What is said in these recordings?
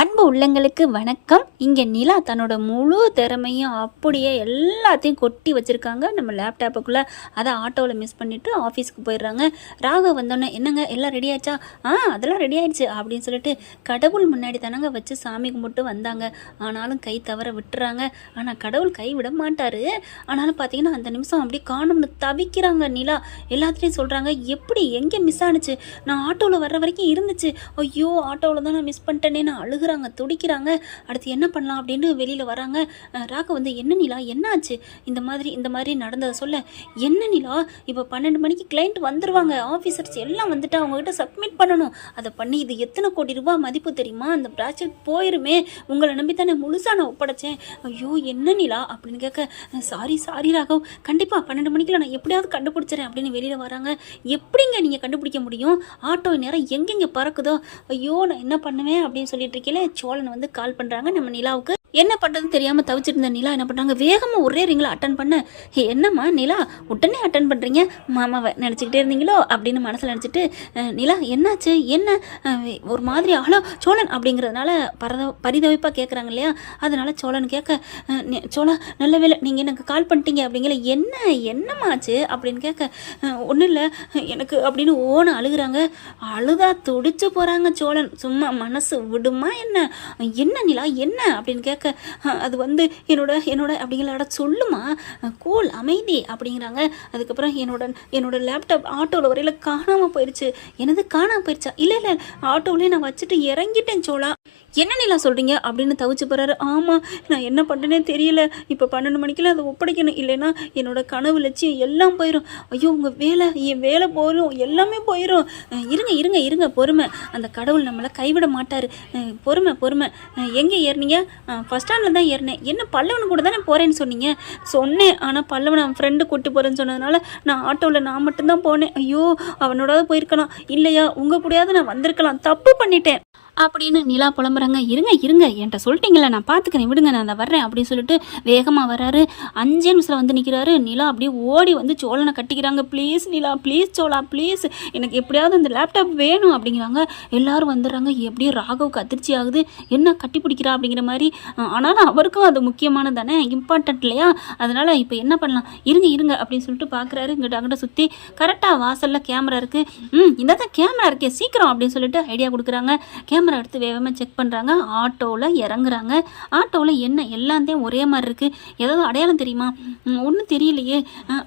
அன்பு உள்ளங்களுக்கு வணக்கம். இங்கே நிலா தன்னோட முழு திறமையும் அப்படியே எல்லாத்தையும் கொட்டி வச்சுருக்காங்க. நம்ம லேப்டாப்புக்குள்ளே அதை ஆட்டோவில் மிஸ் பண்ணிவிட்டு ஆஃபீஸ்க்கு போயிடுறாங்க. ராகவ் வந்தோடனே என்னங்க எல்லாம் ரெடி ஆச்சா? ஆ அதெல்லாம் ரெடி ஆயிடுச்சு அப்படின்னு சொல்லிட்டு கடவுள் முன்னாடி தானங்க வச்சு சாமி கும்பிட்டு வந்தாங்க. ஆனாலும் கை தவற விட்டுறாங்க. ஆனால் கடவுள் கை விட மாட்டார். ஆனாலும் பார்த்தீங்கன்னா அந்த நிமிஷம் அப்படியே காணும்னு தவிக்கிறாங்க நிலா. எல்லாத்துலேயும் சொல்கிறாங்க எப்படி எங்கே மிஸ் ஆனுச்சு? நான் ஆட்டோவில் வர்ற வரைக்கும் இருந்துச்சு. ஐயோ ஆட்டோவில் தான் நான் மிஸ் பண்ணிட்டேனே நான் அழுகிறாங்க துடிக்கிறாங்க. அடுத்து என்ன பண்ணலாம் அப்படின்னு வெளியில் வராங்க. ராக வந்து என்ன நிலா? என்னாச்சு? இந்த மாதிரி இந்த மாதிரி நடந்ததை சொல்ல. என்ன நிலா? இப்போ பன்னெண்டு மணிக்கு கிளைண்ட் வந்துடுவாங்க ஆஃபீஸர்ஸ் எல்லாம் வந்துட்டு அவங்ககிட்ட சப்மிட் பண்ணணும். அதை பண்ணி இது எத்தனை கோடி ரூபாய் மதிப்பு தெரியுமா? அந்த ப்ராஜெக்ட் போயிருமே. உங்களை நம்பி தானே முழுசாக நான் ஒப்படைச்சேன். ஐயோ என்ன நிலா? அப்படின்னு கேட்க சாரி சாரி ராகவ். கண்டிப்பாக பன்னெண்டு மணிக்குள்ள நான் எப்படியாவது கண்டுபிடிச்சிறேன் அப்படின்னு வெளியில் வராங்க. எப்படிங்க நீங்கள் கண்டுபிடிக்க முடியும்? ஆட்டோ நேரம் எங்கெங்கே பறக்குதோ? ஐயோ நான் என்ன பண்ணுவேன்? அப்படின்னு சொல்லிட்டு உடனே சோழன் வந்து கால் பண்ணுறாங்க நம்ம நிலாவுக்கு என்ன பண்ணுறதுன்னு தெரியாமல் தவிச்சிருந்த நிலா என்ன பண்ணுறாங்க வேகமாக ஒரே ரிங்கில் அட்டன் பண்ண. என்னம்மா நிலா? உடனே அட்டன் பண்ணுறீங்க மாமாவை நினச்சிக்கிட்டே இருந்தீங்களோ? அப்படின்னு மனசில் நினச்சிட்டு நிலா என்னாச்சு? என்ன? ஒரு மாதிரி ஆளோ? சோழன்? அப்படிங்கிறதுனால பரத பரிதவிப்பாக கேட்குறாங்க இல்லையா? அதனால் சோழன் கேட்க சோழா நல்ல வேலை நீங்கள் எனக்கு கால் பண்ணிட்டீங்க அப்படிங்கிற என்ன? என்னம்மாச்சு? அப்படின்னு கேட்க ஒன்றும் இல்லை. எனக்கு அப்படின்னு ஓன அழுகுறாங்க. அழுதா துடிச்சு போகிறாங்க சோழன். சும்மா மனசு விடுமா என்ன என்ன? என்ன நிலா? என்ன? அப்படின்னு கேட்க அது வந்து என்னோட என்னோட அப்படிங்கிறட சொல்லுமா? கூல் அமைதி அப்படிங்கிறாங்க. அதுக்கப்புறம் என்னோட என்னோட லேப்டாப் ஆட்டோவில் வரையில் காணாமல் போயிடுச்சு எனது காணாமல் போயிடுச்சா இல்லை இல்லை ஆட்டோவிலே நான் வச்சுட்டு இறங்கிட்டேன் சோழா. என்ன நிலா சொல்கிறீங்க அப்படின்னு தவிச்சு போகிறாரு ஆமாம் நான் என்ன பண்ணுறேனே தெரியல. இப்போ பன்னெண்டு மணிக்கெல்லாம் அதை ஒப்படைக்கணும். இல்லைன்னா என்னோட கனவு லட்சியம் எல்லாம் போயிடும் ஐயோ உங்கள் வேலை என் வேலை போயிடும் எல்லாமே போயிடும் இருங்க இருங்க இருங்க பொறுமை. அந்த கடவுள் நம்மளை கைவிட மாட்டார். பொறுமை பொறுமை. எங்கே ஏறினீங்க? ஃபஸ்ட் ஸ்டாண்டில் தான் ஏறினேன். என்ன பல்லவன் கூட தானே போகிறேன்னு சொன்னீங்க? சொன்னேன். ஆனால் பல்லவன் அவன் ஃப்ரெண்டு கூட்டி போகிறேன்னு சொன்னதுனால நான் ஆட்டோவில் நான் மட்டும்தான் போனேன். ஐயோ அவனோட போயிருக்கலாம். இல்லையா? உங்கள் கூடயாவது நான் வந்திருக்கலாம். தப்பு பண்ணிட்டேன். அப்படின்னு நிலா புலம்புறாங்க. இருங்க இருங்க என்கிட்ட சொல்லிட்டீங்களே நான் பார்த்துக்கிறேன் விடுங்க நான் அதை வர்றேன் அப்படின்னு சொல்லிட்டு வேகமாக வராரு அஞ்சே நிமிஷத்தில் வந்து நிற்கிறாரு நிலா அப்படியே ஓடி வந்து சோழனை கட்டிக்கிறாங்க. Please Nila please Chola please எனக்கு எப்படியாவது அந்த லேப்டாப் வேணும் அப்படிங்கிறாங்க. எல்லாரும் வந்துடுறாங்க. எப்படியும் ராகவுக்கு அதிர்ச்சி ஆகுது. என்ன கட்டி பிடிக்கிறா? அப்படிங்கிற மாதிரி ஆனாலும் அவருக்கும் அது முக்கியமானது தானே இம்பார்ட்டன்ட் இல்லையா? அதனால் இப்போ என்ன பண்ணலாம்? இருங்க இருங்க அப்படின்னு சொல்லிட்டு பார்க்குறாரு இங்கிட்ட அங்கிட்ட சுற்றி கரெக்டாக வாசலில் கேமரா இருக்குது ம் இந்த தான் கேமரா இருக்கே சீக்கிரம் அப்படின்னு சொல்லிட்டு ஐடியா கொடுக்குறாங்க. கேமரா எடுத்து வேகமாக செக் பண்ணுறாங்க ஆட்டோவில் இறங்குறாங்க. ஆட்டோவில் என்ன? எல்லாத்தையும் ஒரே மாதிரி இருக்குது ஏதாவது அடையாளம் தெரியுமா? ஒன்றும் தெரியலையே.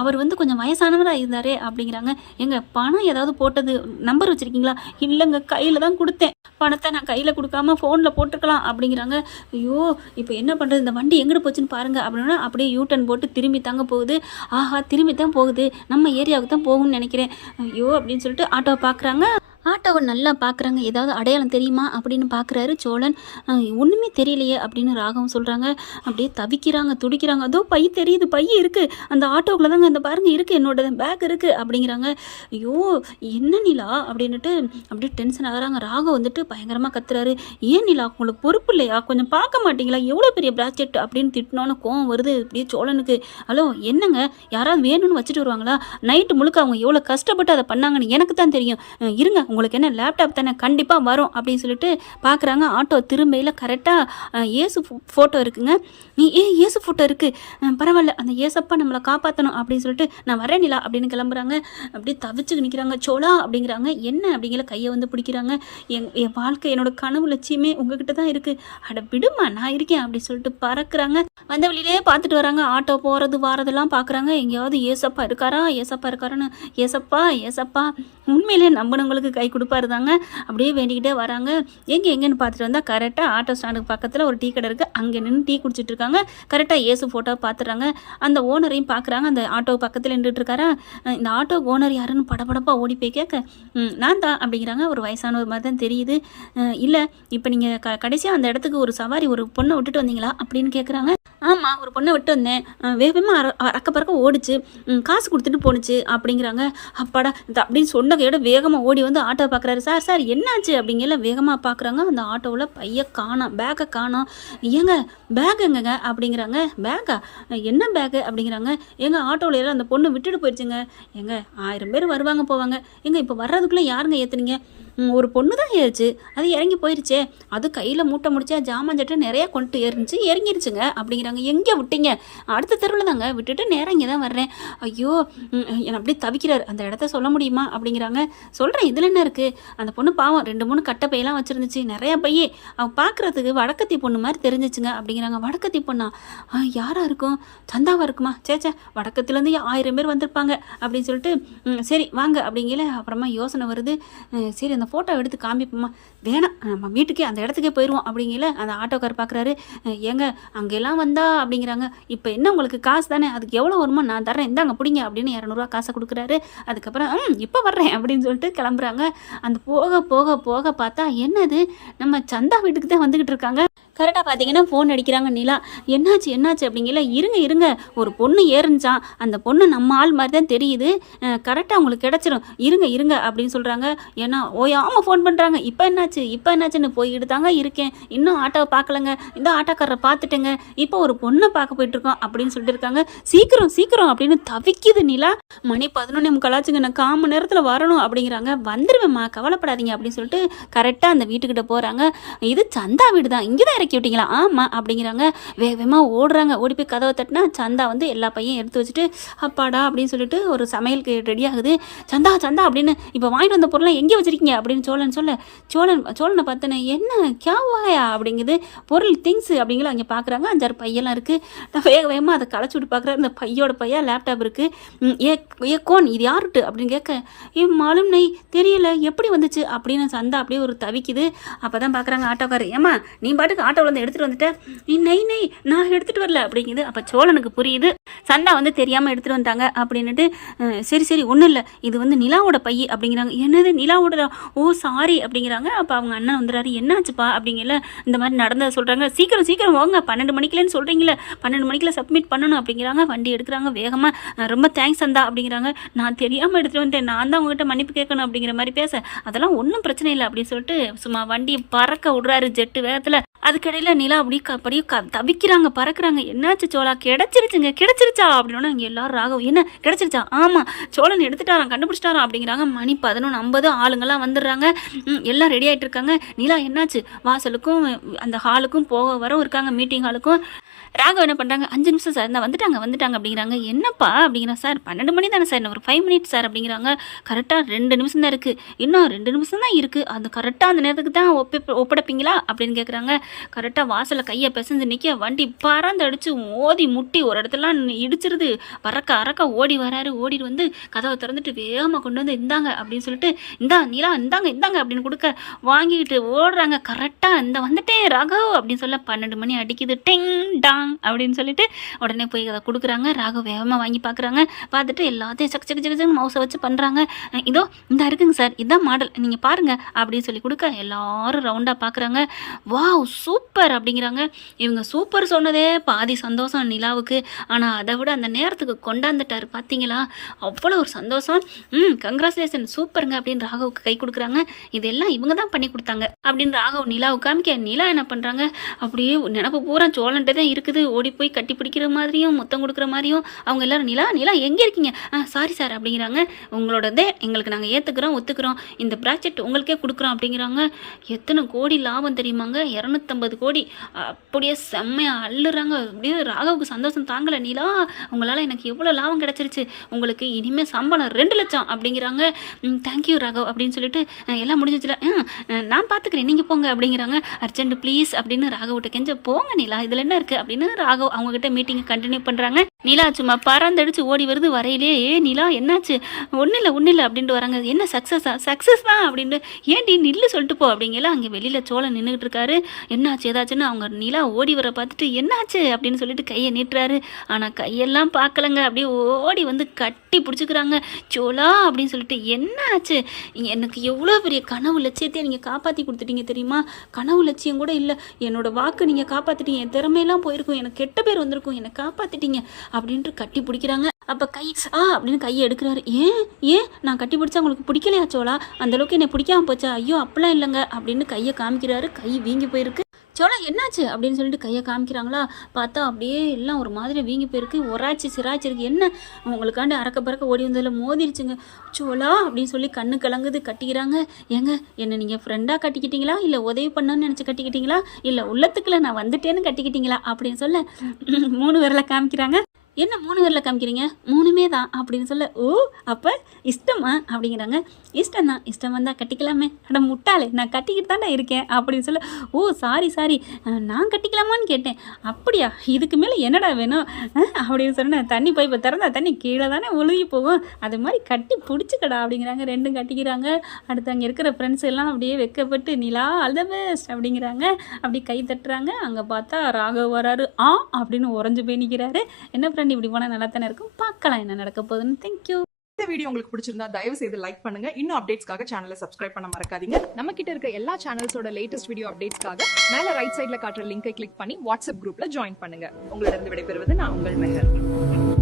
அவர் வந்து கொஞ்சம் வயசானவராக இருந்தாரே அப்படிங்கிறாங்க. எங்க பணம் ஏதாவது போட்டது நம்பர் வச்சுருக்கீங்களா? இல்லைங்க கையில் தான் கொடுத்தேன். பணத்தை நான் கையில் கொடுக்காம ஃபோனில் போட்டுக்கலாம் அப்படிங்கிறாங்க. ஐயோ இப்போ என்ன பண்ணுறது இந்த வண்டி எங்கிட்டு போச்சுன்னு பாருங்க அப்படின்னா அப்படியே யூ டர்ன் போட்டு திரும்பி தாங்க போகுது. ஆஹா திரும்பி தான் போகுது. நம்ம ஏரியாவுக்கு தான் போகும்னு நினைக்கிறேன். ஐயோ அப்படின்னு சொல்லிட்டு ஆட்டோவை பார்க்குறாங்க ஆட்டோவை நல்லா பார்க்குறாங்க ஏதாவது அடையாளம் தெரியுமா? அப்படின்னு பார்க்குறாரு சோழன். ஒன்றுமே தெரியலையே அப்படின்னு ராகவும் சொல்கிறாங்க அப்படியே தவிக்கிறாங்க துடிக்கிறாங்க. அதோ பை தெரியுது பை இருக்குது அந்த ஆட்டோக்குள்ள தாங்க அந்த பாருங்க இருக்குது என்னோட பேக் இருக்குது அப்படிங்கிறாங்க. ஐயோ என்ன நிலா? அப்படின்னுட்டு அப்படியே டென்ஷன் ஆகிறாங்க. ராகம் வந்துட்டு பயங்கரமாக கத்துறாரு. ஏன் நிலா? உங்களுக்கு பொறுப்பு இல்லையா? கொஞ்சம் பார்க்க மாட்டீங்களா? எவ்வளோ பெரிய ப்ராஜெக்ட் அப்படின்னு திட்டினோன்னு கோவம் வருது அப்படியே சோழனுக்கு. ஹலோ என்னங்க? யாராவது வேணும்னு வச்சுட்டு வருவாங்களா? நைட்டு முழுக்க அவங்க எவ்வளோ கஷ்டப்பட்டு அதை பண்ணாங்கன்னு எனக்கு தான் தெரியும். இருங்க உங்களுக்கு என்ன லேப்டாப் தானே கண்டிப்பாக வரும் அப்படின்னு சொல்லிட்டு பார்க்குறாங்க ஆட்டோ திரும்பையில் கரெக்டாக ஏசு ஃபோட்டோ இருக்குங்க. நீ ஏன் ஏசு ஃபோட்டோ இருக்குது பரவாயில்ல அந்த ஏசப்பா நம்மளை காப்பாற்றணும் அப்படின்னு சொல்லிட்டு நான் வரேன் நிலா அப்படின்னு கிளம்புறாங்க. அப்படியே தவிச்சு நிற்கிறாங்க சோழா அப்படிங்கிறாங்க. என்ன அப்படிங்கிற கையை வந்து பிடிக்கிறாங்க. என் என் வாழ்க்கை என்னோட கனவு லட்சியமே உங்ககிட்ட தான் இருக்குது அட விடுமா நான் இருக்கேன் அப்படி சொல்லிட்டு பறக்குறாங்க. வந்த வழியிலே பார்த்துட்டு வராங்க. ஆட்டோ போகிறது வாரதெல்லாம் பார்க்குறாங்க எங்கேயாவது ஏசப்பா இருக்காரா? ஏசப்பா இருக்காரான்னு. ஏசப்பா ஏசப்பா உண்மையிலே நம்பினவங்களுக்கு கை கொடுப்பாரு தாங்க அப்படியே வேண்டிக்கிட்டே வராங்க. எங்கே எங்கேன்னு பார்த்துட்டு வந்தால் கரெக்டாக ஆட்டோ ஸ்டாண்டுக்கு பக்கத்தில் ஒரு டீ கடை இருக்குது அங்கே நின்று டீ குடிச்சிட்டு இருக்காங்க. கரெக்டாக ஏசு ஃபோட்டோ பார்த்துறாங்க அந்த ஓனரையும் பார்க்குறாங்க அந்த ஆட்டோ பக்கத்தில் நின்றுட்டுருக்காரா இந்த ஆட்டோ ஓனர் யாருன்னு படபடப்பாக ஓடி போய் கேட்க நான் தான் அப்படிங்கிறாங்க. ஒரு வயசானவர் மாதிரி தான் தெரியுது. இல்லை இப்போ நீங்கள் க கடைசியாக அந்த இடத்துக்கு ஒரு சவாரி ஒரு பொண்ணை விட்டுட்டு வந்தீங்களா? அப்படின்னு கேட்குறாங்க ஆமாம் ஒரு பொண்ணை விட்டு வந்தேன். வேகமாக அற அறக்க பறக்க ஓடிச்சு. காசு கொடுத்துட்டு போணுச்சு அப்படிங்கிறாங்க. அப்பாடா இந்த அப்படின்னு சொன்ன கையோட வேகமாக ஓடி வந்து ஆட்டோ பார்க்குறாரு சார் சார் என்னாச்சு? அப்படிங்கல வேகமாக பார்க்குறாங்க அந்த ஆட்டோவில் பைய காணோம் பேக்கை காணோம். ஏங்க பேக் எங்கங்க? அப்படிங்கிறாங்க. பேக்கா என்ன பேக்கு அப்படிங்கிறாங்க. ஏங்க ஆட்டோவில் எல்லாம் அந்த பொண்ணு விட்டுட்டு போயிடுச்சுங்க. ஏங்க ஆயிரம் பேர் வருவாங்க போவாங்க. ஏங்க இப்போ வர்றதுக்குள்ளே யாருங்க ஏற்றுனீங்க ஒரு பொண்ணு தான் ஏறிச்சு. அது இறங்கி போயிருச்சே. அது கையில் மூட்டை முடிச்சா ஜாமான் சட்டை நிறைய கொண்டு ஏறிச்சு இறங்கிருச்சுங்க அப்படிங்கிறாங்க. எங்கே விட்டீங்க? அடுத்த தெருவில் தாங்க. விட்டுட்டு நேரம் இங்கே தான் வர்றேன். ஐயோ என்னை அப்படியே தவிக்கிறார். அந்த இடத்த சொல்ல முடியுமா? அப்படிங்கிறாங்க. சொல்கிறேன் இதில் என்ன இருக்குது அந்த பொண்ணு பாவம் ரெண்டு மூணு கட்டை பையெல்லாம் வச்சுருந்துச்சு. நிறையா பையே. அவன் பார்க்குறதுக்கு வடக்கத்தி பொண்ணு மாதிரி தெரிஞ்சிச்சுங்க அப்படிங்கிறாங்க. வடக்கத்தி பொண்ணா? ஆ யாராக இருக்கும்? சந்தாவாக இருக்குமா? சேச்சே வடக்கத்துலேருந்து ஆயிரம் பேர் வந்திருப்பாங்க அப்படின்னு சொல்லிட்டு சரி வாங்க அப்படிங்கல அப்புறமா யோசனை வருது. சரி அந்த ஃபோட்டோ எடுத்து காமிப்போமா? வேணாம். நம்ம வீட்டுக்கே அந்த இடத்துக்கே போயிடுவோம் அப்படிங்கல அந்த ஆட்டோக்கார் பார்க்குறாரு. ஏங்க அங்கெல்லாம் வந்தா அப்படிங்கிறாங்க. இப்போ என்ன உங்களுக்கு காசு தானே? அதுக்கு எவ்வளோ வருமோ? நான் தரேன் இந்தாங்க பிடிங்க அப்படின்னு இரநூறுவா காசை கொடுக்குறாரு. அதுக்கப்புறம் ம் இப்போ வர்றேன் அப்படின்னு சொல்லிட்டு கிளம்புறாங்க. அந்த போக போக போக பார்த்தா என்னது? நம்ம சந்தா வீட்டுக்கு தான் வந்துக்கிட்டு இருக்காங்க. கரெக்டாக பார்த்தீங்கன்னா ஃபோன் அடிக்கிறாங்க நிலா என்னாச்சு என்னாச்சு? அப்படிங்கல இருங்க இருங்க ஒரு பொண்ணு ஏறிஞ்சான். அந்த பொண்ணு நம்ம ஆள் மாதிரி தான் தெரியுது கரெக்டாக அவங்களுக்கு கிடச்சிரும். இருங்க இருங்க அப்படின்னு சொல்கிறாங்க ஏன்னா ஓயாமல் ஃபோன் பண்ணுறாங்க இப்போ என்னாச்சு? இப்போ என்னாச்சுன்னு போய்கிட்டு தாங்க இருக்கேன். இன்னும் ஆட்டோவை பார்க்கலங்க இந்த ஆட்டோக்காரரை பார்த்துட்டேங்க இப்போ ஒரு பொண்ணை பார்க்க போயிட்டுருக்கோம் அப்படின்னு சொல்லிட்டு இருக்காங்க. சீக்கிரம் சீக்கிரம் அப்படின்னு தவிக்குது நிலா. மணி பதினொன்னே முக்காலாச்சுங்க. நான் கால் மணி நேரத்தில் வரணும் அப்படிங்கிறாங்க. வந்துடுவேம்மா கவலைப்படாதீங்க அப்படின்னு சொல்லிட்டு கரெக்டாக அந்த வீட்டுக்கிட்ட போகிறாங்க இது சந்தா வீடு தான் இங்கே தான் இறக்கி ஆமாம் அப்படிங்கிறாங்க. வேகமாக ஓடுறாங்க. ஓடி போய் கதவை தட்டினா சந்தா வந்து எல்லா பையன் எடுத்து வச்சுட்டு அப்பாடா அப்படின்னு சொல்லிட்டு ஒரு சமையலுக்கு ரெடி ஆகுது. சந்தா சந்தா அப்படின்னு இப்போ வாங்கிட்டு வந்த பொருளை எங்கே வச்சிருக்கீங்க? அப்படின்னு சோழன் சொல்ல சோழன் சோழனை பார்த்தனே என்ன கேவாயா அப்படிங்குது. பொருள் திங்ஸ் அப்படிங்கிற அங்கே பார்க்குறாங்க அஞ்சாறு பையெல்லாம் இருக்குது நான் வேக வேகமாக அதை களைச்சி விட்டு பார்க்குறேன் இந்த பையோட பையா லேப்டாப் இருக்குது ஏ ஏ கோன் இது யாருட்டு? அப்படின்னு கேட்க ஏ மாலும் நெய் தெரியல. எப்படி வந்துச்சு? அப்படின்னு சந்தா அப்படியே ஒரு தவிக்குது. அப்போ தான் பார்க்குறாங்க ஆட்டோக்காரர் ஏமா நீ பாட்டுக்கு ஆட்டோ வந்து எடுத்துகிட்டு வந்துட்டேன் நீ நெய் நெய் நான் எடுத்துகிட்டு வரல. அப்படிங்குது. அப்போ சோழனுக்கு புரியுது. சந்தா வந்து தெரியாமல் எடுத்துகிட்டு வந்தாங்க அப்படின்னுட்டு சரி சரி ஒன்றும் இல்லை. இது வந்து நிலாவோட பை அப்படிங்கிறாங்க. என்னது நிலாவோட ஓ சாரி அப்படிங்கிறாங்க. அப்போ அவங்க அண்ணன் வந்துடுறாரு. என்னாச்சுப்பா? அப்படிங்கல இந்த மாதிரி நடந்ததை சொல்கிறாங்க சீக்கிரம் சீக்கிரம் வாங்க. பன்னெண்டு மணிக்குலன்னு சொல்கிறீங்களே பன்னெண்டு மணிக்குள்ள சப்மிட் பண்ணணும். அப்படிங்கிறாங்க. வண்டி எடுக்கிறாங்க. வேகமாக ரொம்ப தேங்க்ஸ் சந்தா அப்படிங்கிறாங்க. நான் தெரியாமல் எடுத்துகிட்டு வந்துட்டேன். நான் தான் உங்ககிட்ட மன்னிப்பு கேட்கணும். அப்படிங்கிற மாதிரி பேச அதெல்லாம் ஒன்றும் பிரச்சனை இல்லை. அப்படின்னு சொல்லிட்டு சும்மா வண்டி பறக்க விடுறாரு ஜெட்டு வேகத்தில். அதுக்கடையில் நிலா அப்படி க அப்படியே க தவிக்கிறாங்க பறக்குறாங்க. என்னாச்சு சோழா? கிடச்சிருச்சுங்க கிடச்சிருச்சா? அப்படின்னா இங்கே எல்லாரும் ராகவும் என்ன? கிடச்சிருச்சா? ஆமாம் சோழன் எடுத்துட்டாரான் கண்டுபிடிச்சிட்டாரான் அப்படிங்கிறாங்க. மணி பதினொன்று ஐம்பது ஆளுங்கெல்லாம் வந்துடுறாங்க. ம், எல்லாம் ரெடி ஆகிட்டு இருக்காங்க நிலா என்னாச்சு? வாசலுக்கும் அந்த ஹாலுக்கும் போக வர இருக்காங்க மீட்டிங் ஹாலுக்கும் ராகவ் என்ன பண்ணுறாங்க அஞ்சு நிமிஷம் சார் நான் வந்துட்டாங்க வந்துட்டாங்க அப்படிங்கிறாங்க. என்னப்பா அப்படிங்கிறா சார் பன்னெண்டு மணி தானே சார் இன்னும் ஒரு ஃபைவ் மினிட்ஸ் சார் அப்படிங்கிறாங்க. கரெக்டாக ரெண்டு நிமிஷம் தான் இருக்குது இன்னும் ரெண்டு நிமிஷம் தான் இருக்குது அது கரெக்டாக அந்த நேரத்துக்கு தான் ஒப்பி ஒப்படைப்பீங்களா? அப்படின்னு கேட்குறாங்க கரெக்டாக வாசலில் கையை பிசைஞ்சு நிற்க வண்டி பறந்து அடித்து மோதி முட்டி ஒரு இடத்துலாம் இடிச்சிருது. பறக்க அறக்க ஓடி வராரு. ஓடிட்டு வந்து கதவை திறந்துட்டு வேகமாக கொண்டு வந்து இந்தாங்க அப்படின்னு சொல்லிட்டு இந்தா நீலா இந்தாங்க இந்தாங்க அப்படின்னு கொடுக்க வாங்கிக்கிட்டு ஓடுறாங்க. கரெக்டாக இந்த வந்துட்டேன் ராகவ் அப்படின்னு சொல்ல பன்னெண்டு மணி அடிக்குது. டெங் டாங் அப்படின்னு சொல்லிட்டு உடனே போய் அதை கொடுக்குறாங்க. ராகு வேகமாக வாங்கி பார்க்குறாங்க. பார்த்துட்டு எல்லாத்தையும் சக் சக் சக்கு மவுசை வச்சு பண்ணுறாங்க இதோ இந்த இருக்குங்க சார். இதான் மாடல் நீங்கள் பாருங்கள் அப்படின்னு சொல்லி கொடுக்க எல்லாரும் ரவுண்டாக பார்க்குறாங்க. வாவ் சூப்பர் அப்படிங்கிறாங்க. இவங்க சூப்பர் சொன்னதே பாதி சந்தோஷம் நிலாவுக்கு. ஆனால் அதை விட அந்த நேரத்துக்கு கொண்டாந்துட்டார் பார்த்தீங்களா அவ்வளோ ஒரு சந்தோஷம். ம் கங்க்ராச்சுலேஷன் சூப்பருங்க அப்படின்னு ராகவுக்கு கை கொடுக்குறாங்க. இதெல்லாம் இவங்க தான் பண்ணி கொடுத்தாங்க. அப்படின்னு ராகவ் நிலாவுக்கு காமிக்க நிலா என்ன பண்ணுறாங்க அப்படியே நினப்பு பூரா சோழன்ட்டு தான் இருக்குது. ஓடி போய் கட்டி பிடிக்கிற மாதிரியும் முத்தம் கொடுக்குற மாதிரியும் அவங்க எல்லாரும் நிலா நிலா எங்கே இருக்கீங்க? ஆ சாரி சார் அப்படிங்கிறாங்க. உங்களோடதே எங்களுக்கு நாங்கள் ஏற்றுக்கிறோம் ஒத்துக்கிறோம். இந்த ப்ராஜெக்ட் உங்களுக்கே கொடுக்குறோம் அப்படிங்கிறாங்க. எத்தனை கோடி லாபம் தெரியுமாங்க? இரநூத்தம்பது கோடி. அப்படியே செம்மையாக அள்ளுறாங்க. அப்படியே ராகவுக்கு சந்தோஷம் தாங்கலை. நிலா உங்களால் எனக்கு எவ்வளோ லாபம் கிடச்சிருச்சு. உங்களுக்கு இனிமேல் சம்பளம் ரெண்டு லட்சம் அப்படிங்கிறாங்க. தேங்க்யூ ராகவ் அப்படின்னு சொல்லிட்டு எல்லாம் முடிஞ்சிச்சுல. ஆ நான் பார்த்துக்கிறேன் நீங்கள் போங்க அப்படிங்கிறாங்க. அர்ஜென்ட் ப்ளீஸ் அப்படின்னு ராகவ்கிட்ட கெஞ்ச போங்க நிலா இதில் என்ன இருக்குது அப்படின்னு ராகவ் அவங்ககிட்ட மீட்டிங்கை கண்டினியூ பண்ணுறாங்க நிலா சும்மா பறந்தடிச்சு ஓடி வருது வரையிலே. ஏ நிலா என்னாச்சு? ஒன்றும் இல்லை ஒன்றும் இல்லை அப்படின்ட்டு வராங்க. என்ன சக்ஸஸா சக்ஸஸ் தான் அப்படின்ட்டு. ஏன்டி நில்லு சொல்லிட்டு போ அப்படிங்கல. அங்கே வெளியில் சோழன் நின்றுக்கிட்டு இருக்காரு. என்னாச்சு? ஏதாச்சுன்னு? அவங்க நிலா ஓடி வர பார்த்துட்டு என்னாச்சு? அப்படின்னு சொல்லிட்டு கையை நீட்டுறாரு. ஆனால் கையெல்லாம் பார்க்கலங்க. அப்படியே ஓடி வந்து கட்டி பிடிச்சிக்கிறாங்க. சோலா அப்படின்னு சொல்லிட்டு என்னாச்சு? எனக்கு எவ்வளோ பெரிய கனவு லட்சியத்தை நீங்கள் காப்பாற்றி கொடுத்துட்டீங்க தெரியுமா? கனவு லட்சியம் கூட இல்லை. என்னோட வாக்கு நீங்கள் காப்பாற்றிட்டீங்க என் திறமையெல்லாம் போயிருக்கும். எனக்கு கெட்ட பேர் வந்திருக்கும். என்னை காப்பாற்றிட்டீங்க அப்படின்ட்டு கட்டி பிடிக்கிறாங்க. அப்போ கை ஆ அப்படின்னு கையை எடுக்கிறாரு. ஏன்? ஏன்? நான் கட்டி பிடிச்சா உங்களுக்கு பிடிக்கலையா சோழா? அந்தளவுக்கு என்னை பிடிக்காம போச்சா? ஐயோ அப்படிலாம் இல்லைங்க அப்படின்னு கையை காமிக்கிறாரு. கை வீங்கி போயிருக்கு. சோளா என்னாச்சு? அப்படின்னு சொல்லிட்டு கையை காமிக்கிறாங்களா? பார்த்தா அப்படியே எல்லாம் ஒரு மாதிரி வீங்கி போயிருக்கு. ஒராச்சி சிராச்சி இருக்கு. என்ன? உங்களுக்காண்டு அறக்க பறக்க ஓடி வந்ததில் மோதிருச்சுங்க. சோழா அப்படின்னு சொல்லி கண்ணு கலங்குது கட்டிக்கிறாங்க. ஏங்க என்ன நீங்கள் ஃப்ரெண்டாக கட்டிக்கிட்டீங்களா? இல்லை உதவி பண்ணணும்னு நினச்சி கட்டிக்கிட்டீங்களா? இல்லை உள்ளத்துக்குள்ள நான் வந்துட்டேன்னு கட்டிக்கிட்டீங்களா? அப்படின்னு சொல்ல மூணு விரலை காமிக்கிறாங்க. என்ன மூணு பேரில் காமிக்கிறீங்க? மூணுமே தான் அப்படின்னு சொல்ல ஓ அப்போ இஷ்டமா? அப்படிங்கிறாங்க. இஷ்டம் தான் இஷ்டம் வந்தால் கட்டிக்கலாமே. அட முட்டாளே நான் கட்டிக்கிட்டு தானே இருக்கேன். அப்படின்னு சொல்ல ஓ சாரி சாரி நான் கட்டிக்கலாமான்னு கேட்டேன். அப்படியா? இதுக்கு மேலே என்னடா வேணும்? அப்படின்னு சொன்னேன் தண்ணி பைப்பை திறந்தா தண்ணி கீழே தானே ஒழுகி போகும். அது மாதிரி கட்டி பிடிச்சிக்கடா. அப்படிங்கிறாங்க. ரெண்டும் கட்டிக்கிறாங்க. அடுத்து அங்கே இருக்கிற ஃப்ரெண்ட்ஸ் எல்லாம் அப்படியே வெக்கப்பட்டு நிலா ஆல் பெஸ்ட் அப்படிங்கிறாங்க. அப்படி கை தட்டுறாங்க. அங்கே பார்த்தா ராகவ் வராரு. ஆ அப்படின்னு உறைஞ்சு போய் நிற்கிறாரு என்ன ஃப்ரெண்ட் இப்படி போனால் நல்லா தானே இருக்கும்? பார்க்கலாம் என்ன நடக்க போகுதுன்னு. தேங்க்யூ இந்த வீடியோ உங்களுக்கு பிடிச்சிருந்தா தயவு செய்து லைக் பண்ணுங்க. இன்னும் அப்டேட்ஸ்க்காக சேனலை சப்ஸ்கிரைப் பண்ண மறக்காதீங்க. நம்ம கிட்ட இருக்க எல்லா சேனல்ஸோட லேட்டஸ்ட் வீடியோ அப்டேட்ஸ்க்காக மேல ரைட் சைடுல காட்டுற லிங்கை கிளிக் பண்ணி வாட்ஸ்அப் குரூப்ல ஜாயின் பண்ணுங்க. உங்களிடம் விடைபெறுவது நான் உங்கள் மெஹர்.